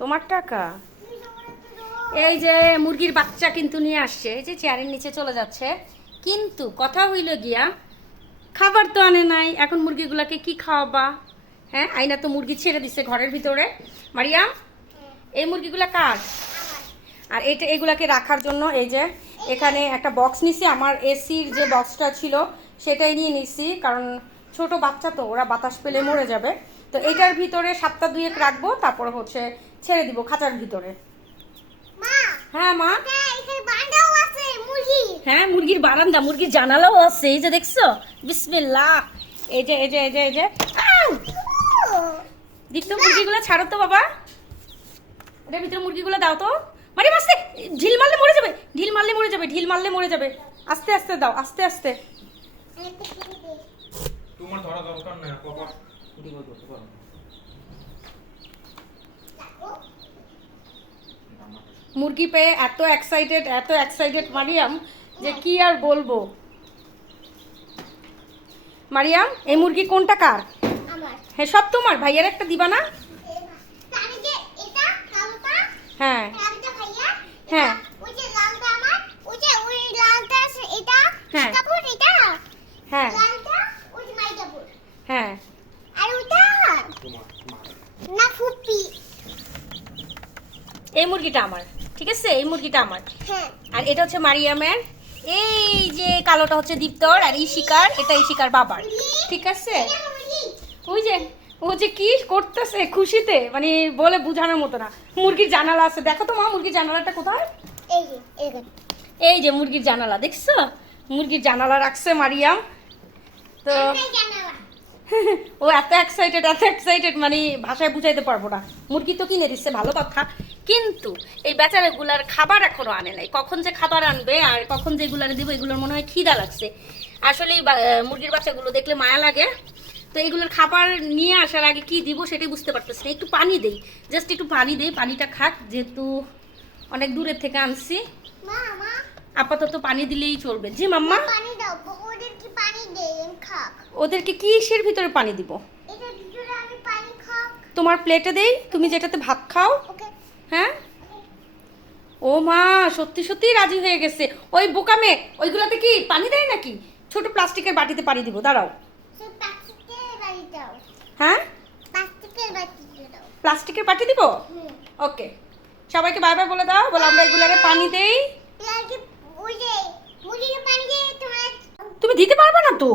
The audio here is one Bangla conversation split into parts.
তোমার টাকা? এই যে মুরগির বাচ্চা কিন্তু নিয়ে আসছে, এই যে চেয়ারের নিচে চলে যাচ্ছে। কিন্তু কথা হইল গিয়া, খাবার তো আনে নাই, এখন মুরগিগুলোকে কি খাওয়াবা? হ্যাঁ আইনা তো মুরগি ছেড়ে দিছে ঘরের ভিতরে। মারিয়া এই মুরগিগুলা কার? আর এটা এগুলাকে রাখার জন্য এই যে এখানে একটা বক্স নিছি। আমার এসির যে বক্সটা ছিল, সেটাই নিয়ে নিছি। কারণ ছোট বাচ্চা তো, ওরা বাতাস পেলে মরে যাবে। তো এটার ভিতরে সাতটা দুয়েক রাখব তারপর হচ্ছে ছেড়ে দিব খাঁচার ভিতরে। হ্যাঁ মা? হ্যাঁ এখানে বান্দাও আছে মুরগি। হ্যাঁ মুরগির বারান্দা মুরগির জানালাও আছে এই যে দেখছ? বিসমিল্লাহ। এই যে এই যে এই যে এই যে! দীপ্ত মুরগিগুলো ছাড়ো তো বাবা। ওটার ভিতরে মুরগিগুলো দাও তো। মানে আস্তে ঢিল মারলে মরে যাবে। ঢিল মারলে মরে যাবে ঢিল মারলে মরে যাবে। আস্তে আস্তে দাও আস্তে আস্তে। তোমার ধরা দরকার নেই মুরগি পেয়ে এত এক্সাইটেড এত এক্সাইটেড মারিয়াম যে কি আর বলব? মারিয়াম এই মুরগি কোনটা কার? আমার। হ্যাঁ সব তোমার ভাইয়ার একটা দিবা না? হ্যাঁ। লালটা ভাইয়া হ্যাঁ। ওই যে লালটা আমার ওই যে ওই লালটা আছে এটা হ্যাঁ। হ্যাঁ লালটা ওই যে মাই কাপড় হ্যাঁ আর ওটা তোমার মা না ফুপি এই মুরগিটা আমার ঠিক আছে? এই মুরগিটা আমার। হ্যাঁ। আর এটা হচ্ছে মারিয়ামের। এই যে কালোটা হচ্ছে দীপ্তর আর এই শিকার এটা এই শিকার বাবার ঠিক আছে? ওই যে ও যে কি করতেছে খুশিতে মানে বলে বোঝানোর মতো না। মুরগির জানালা আছে। দেখো তো মা মুরগির জানালাটা কোথায়? এই যে এই যে। মুরগির জানালা দেখছ? মুরগির জানালা রাখছে মারিয়াম। তো ও এত এক্সাইটেড এত এক্সাইটেড মানে ভাষায় বুঝাইতে পারব না। মুরগি তো কিনে দিচ্ছে ভালো কথা। কিন্তু এই বেচারাগুলার খাবার এখনও আনে নাই। কখন যে খাবার আনবে আর কখন যে এগুলার দিব এগুলোর মনে হয় খিদা লাগছে। আসলে মুরগির বাচ্চাগুলো দেখলে মায়া লাগে। তো এগুলোর খাবার নিয়ে আসার আগে কি দিব সেটাই বুঝতে পারতেছি না। একটু পানি দেই জাস্ট একটু পানি দেই পানিটা খাক। যেহেতু অনেক দূরের থেকে আনছি। আপাতত পানি দিলেই চলবে। জি মাম্মা পানি দাও ওদের কি পানি দেন খাক ওদেরকে কিসের ভিতরে পানি দিব? তোমার প্লেটে দেই তুমি যেটাতে ভাত খাও। হ্যাঁ? ও মা সত্যি সত্যি রাজি হয়ে গেছে। ওই বোকামে ওইগুলোতে কি পানি দেয় নাকি? ছোট প্লাস্টিকের বাটিতে পানি দিব দাঁড়াও। হ্যাঁ? প্লাস্টিকের বাটি দিব? ওকে। সবাইকে বাই বাই বলে দাও বলে আমরা এগুলারে পানি দেই। তুমি দিতে পারবে না তো?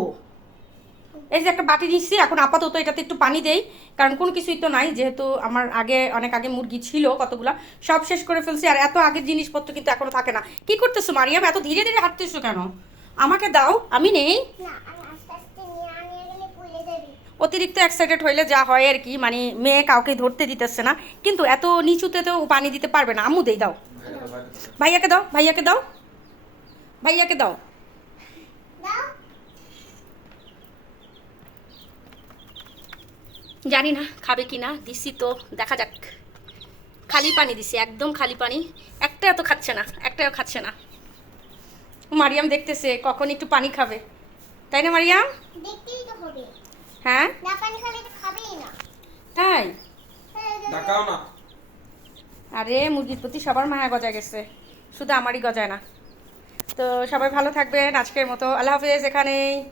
এই যে একটা বাটি নিচ্ছি এখন আপাতত এটাতে একটু পানি দেই কারণ কোনো কিছুই তো নাই যেহেতু আমার আগে অনেক আগে মুরগি ছিল কতগুলা সব শেষ করে ফেলছি আর এত আগের জিনিসপত্র কিন্তু এখনও থাকে না। কি করতেছো মারিয়াম? এত ধীরে ধীরে হাঁটতেছো কেন? আমাকে দাও আমি নেই। আমি অতিরিক্ত এক্সাইটেড হইলে যা হয় আর কি মানে মেয়ে কাউকে ধরতে দিতেছে না কিন্তু এত নিচুতে তো পানি দিতে পারবে না। আম্মু দেই দাও। ভাইয়াকে দাও ভাইয়াকে দাও। ভাইয়াকে দাও। জানি না খাবে কি না দিছি তো দেখা যাক। খালি পানি দিছি একদম খালি পানি। একটা এত খাচ্ছে না একটাও খাচ্ছে না। মারিয়াম দেখতেছে কখন একটু পানি খাবে। তাই না মারিয়াম? দেখতেই তো হবে। হ্যাঁ? না পানি খালে তো খাবেই না। তাই? আরে মুরগির প্রতি সবার মায়া গজা গেছে। শুধু আমারই গজায় না। তো সবাই ভালো থাকবেন আজকের মতো। আল্লাহ হাফেজ এখানেই।